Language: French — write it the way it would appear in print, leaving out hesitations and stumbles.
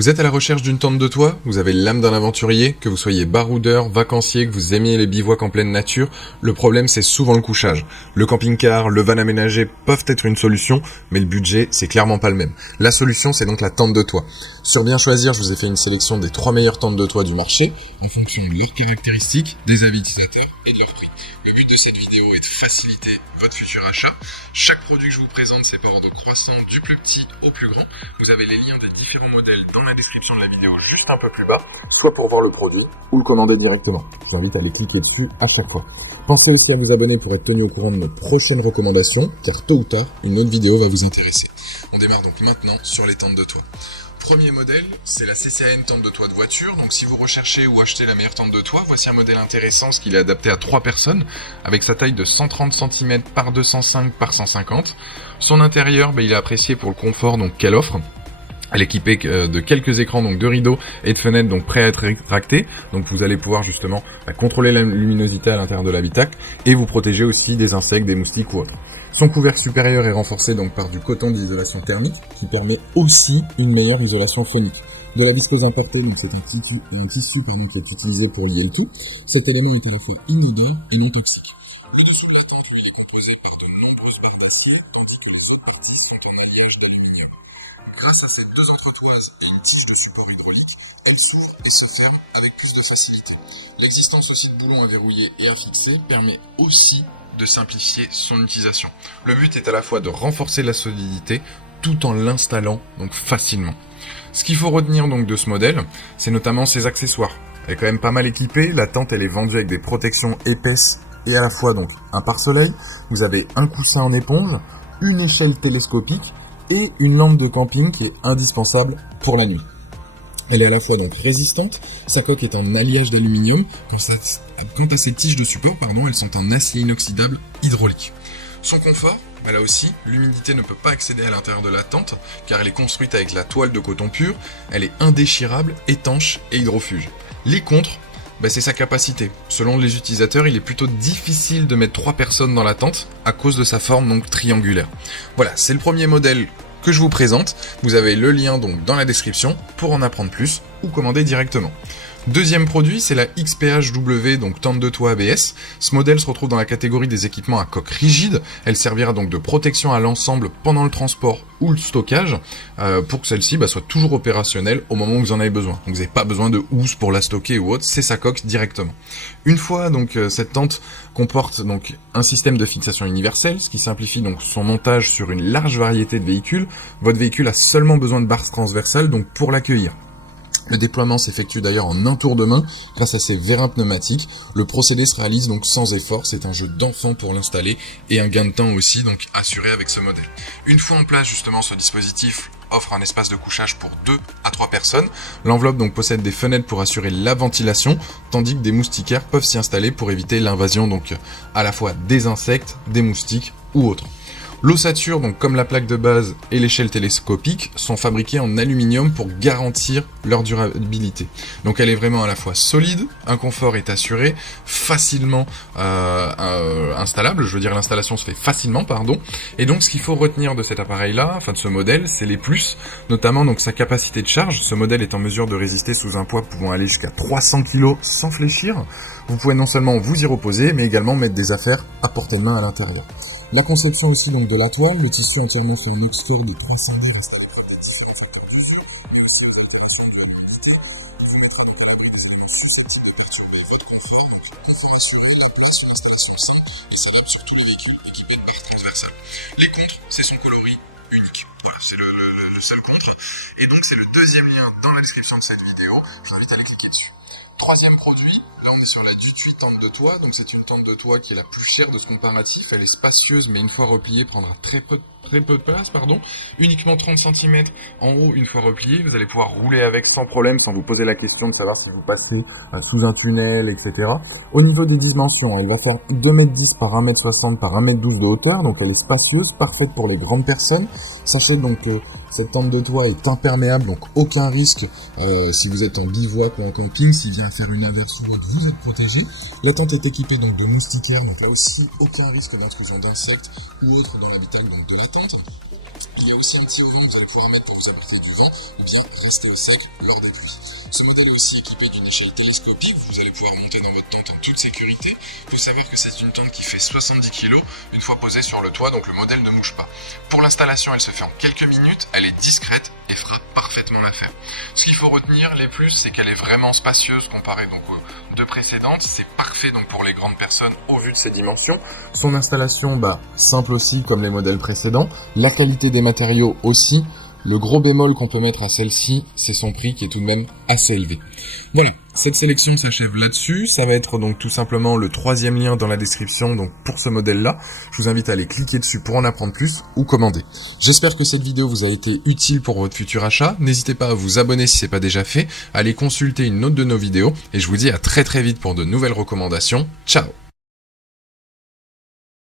Vous êtes à la recherche d'une tente de toit, vous avez l'âme d'un aventurier, que vous soyez baroudeur, vacancier, que vous aimiez les bivouacs en pleine nature, le problème c'est souvent le couchage. Le camping-car, le van aménagé peuvent être une solution, mais le budget c'est clairement pas le même. La solution c'est donc la tente de toit. Sur Bien Choisir, je vous ai fait une sélection des 3 meilleures tentes de toit du marché, en fonction de leurs caractéristiques, des avis utilisateurs et de leur prix. Le but de cette vidéo est de faciliter votre futur achat. Chaque produit que je vous présente, c'est par ordre croissant du plus petit au plus grand. Vous avez les liens des différents modèles dans la description de la vidéo juste un peu plus bas, soit pour voir le produit ou le commander directement. Je vous invite à aller cliquer dessus à chaque fois. Pensez aussi à vous abonner pour être tenu au courant de nos prochaines recommandations, car tôt ou tard, une autre vidéo va vous intéresser. On démarre donc maintenant sur les tentes de toit. Premier modèle, c'est la CCAN tente de toit de voiture. Donc si vous recherchez ou achetez la meilleure tente de toit, voici un modèle intéressant, parce qu'il est adapté à 3 personnes, avec sa taille de 130 cm par 205 par 150. Son intérieur, il est apprécié pour le confort donc qu'elle offre. Elle est équipée de quelques écrans, donc de rideaux et de fenêtres, donc prêts à être rétractés. Donc vous allez pouvoir justement contrôler la luminosité à l'intérieur de l'habitacle et vous protéger aussi des insectes, des moustiques ou autres. Son couvercle supérieur est renforcé donc par du coton d'isolation thermique qui permet aussi une meilleure isolation phonique. De la viscose importée, donc c'est un tissu qui est utilisé pour lier le tout. Cet élément est à la fois inodore et non toxique. Le dessous de la tente, lui, est composé par de nombreuses barres d'acier, tandis que les autres parties sont en maillage d'aluminium. Grâce à ces deux entretoises et une tige de support hydraulique, elle s'ouvre et se ferme avec plus de facilité. L'existence aussi de boulons à verrouiller et à fixer permet aussi de simplifier son utilisation. Le but est à la fois de renforcer la solidité tout en l'installant donc facilement. Ce qu'il faut retenir donc de ce modèle, c'est notamment ses accessoires. Elle est quand même pas mal équipée, la tente elle est vendue avec des protections épaisses et à la fois donc un pare-soleil, vous avez un coussin en éponge, une échelle télescopique et une lampe de camping qui est indispensable pour la nuit. Elle est à la fois donc résistante, sa coque est en alliage d'aluminium, quant à ses tiges de support, elles sont en acier inoxydable hydraulique. Son confort, là aussi, l'humidité ne peut pas accéder à l'intérieur de la tente, car elle est construite avec la toile de coton pur, elle est indéchirable, étanche et hydrofuge. Les contres, c'est sa capacité. Selon les utilisateurs, il est plutôt difficile de mettre 3 personnes dans la tente, à cause de sa forme donc triangulaire. Voilà, c'est le premier modèle que je vous présente. Vous avez le lien donc dans la description pour en apprendre plus ou commander directement. Deuxième produit, c'est la XPHW, donc tente de toit ABS. Ce modèle se retrouve dans la catégorie des équipements à coque rigide. Elle servira donc de protection à l'ensemble pendant le transport ou le stockage, pour que celle-ci soit toujours opérationnelle au moment où vous en avez besoin. Donc vous n'avez pas besoin de housse pour la stocker ou autre, c'est sa coque directement. Une fois donc cette tente comporte donc un système de fixation universel, ce qui simplifie donc son montage sur une large variété de véhicules. Votre véhicule a seulement besoin de barres transversales donc pour l'accueillir. Le déploiement s'effectue d'ailleurs en un tour de main grâce à ces vérins pneumatiques. Le procédé se réalise donc sans effort, c'est un jeu d'enfant pour l'installer et un gain de temps aussi donc assuré avec ce modèle. Une fois en place justement, ce dispositif offre un espace de couchage pour 2 à 3 personnes. L'enveloppe donc possède des fenêtres pour assurer la ventilation, tandis que des moustiquaires peuvent s'y installer pour éviter l'invasion donc à la fois des insectes, des moustiques ou autres. L'ossature, donc comme la plaque de base et l'échelle télescopique, sont fabriquées en aluminium pour garantir leur durabilité. Donc elle est vraiment à la fois solide, un confort est assuré, facilement installable, l'installation se fait facilement, et donc ce qu'il faut retenir de cet appareil-là, de ce modèle, c'est les plus, notamment donc sa capacité de charge. Ce modèle est en mesure de résister sous un poids pouvant aller jusqu'à 300 kg sans fléchir. Vous pouvez non seulement vous y reposer, mais également mettre des affaires à portée de main à l'intérieur. La conception aussi donc de la toile, le tissu entièrement sur une texture de 3 cm. Les contres, c'est son coloris unique. Voilà, c'est le seul contre. Et donc c'est le deuxième lien dans la description de cette vidéo. Je vous invite à aller cliquer dessus. Troisième produit, là on est sur la Dutuit tente de toit, donc c'est une tente de toit qui est la plus chère de ce comparatif, elle est spacieuse mais une fois repliée prendra très peu de place, uniquement 30 cm en haut une fois repliée, vous allez pouvoir rouler avec sans problème, sans vous poser la question de savoir si vous passez sous un tunnel, etc. Au niveau des dimensions, elle va faire 2,10 m par 1,60 m par 1,12 m de hauteur, donc elle est spacieuse, parfaite pour les grandes personnes. Sachez donc que Cette tente de toit est imperméable, donc aucun risque si vous êtes en bivouac ou en camping, s'il vient faire une averse ou autre, vous êtes protégé. La tente est équipée donc de moustiquaires, donc là aussi aucun risque d'intrusion d'insectes ou autres dans l'habitat donc de la tente. Il y a aussi un petit auvent que vous allez pouvoir mettre pour vous apporter du vent ou bien rester au sec lors des pluies. Ce modèle est aussi équipé d'une échelle télescopique, vous allez pouvoir monter dans votre tente en toute sécurité. Il faut savoir que c'est une tente qui fait 70 kg une fois posée sur le toit, donc le modèle ne bouge pas. Pour l'installation, elle se fait en quelques minutes, elle est discrète et fera parfaitement l'affaire. Ce qu'il faut retenir, les plus, c'est qu'elle est vraiment spacieuse comparée donc aux deux précédentes. C'est parfait donc pour les grandes personnes au vu de ses dimensions. Son installation, simple aussi comme les modèles précédents. La qualité des matériaux aussi. Le gros bémol qu'on peut mettre à celle-ci, c'est son prix qui est tout de même assez élevé. Voilà, cette sélection s'achève là-dessus. Ça va être donc tout simplement le 3e lien dans la description donc pour ce modèle-là. Je vous invite à aller cliquer dessus pour en apprendre plus ou commander. J'espère que cette vidéo vous a été utile pour votre futur achat. N'hésitez pas à vous abonner si ce n'est pas déjà fait, à aller consulter une autre de nos vidéos et je vous dis à très vite pour de nouvelles recommandations. Ciao!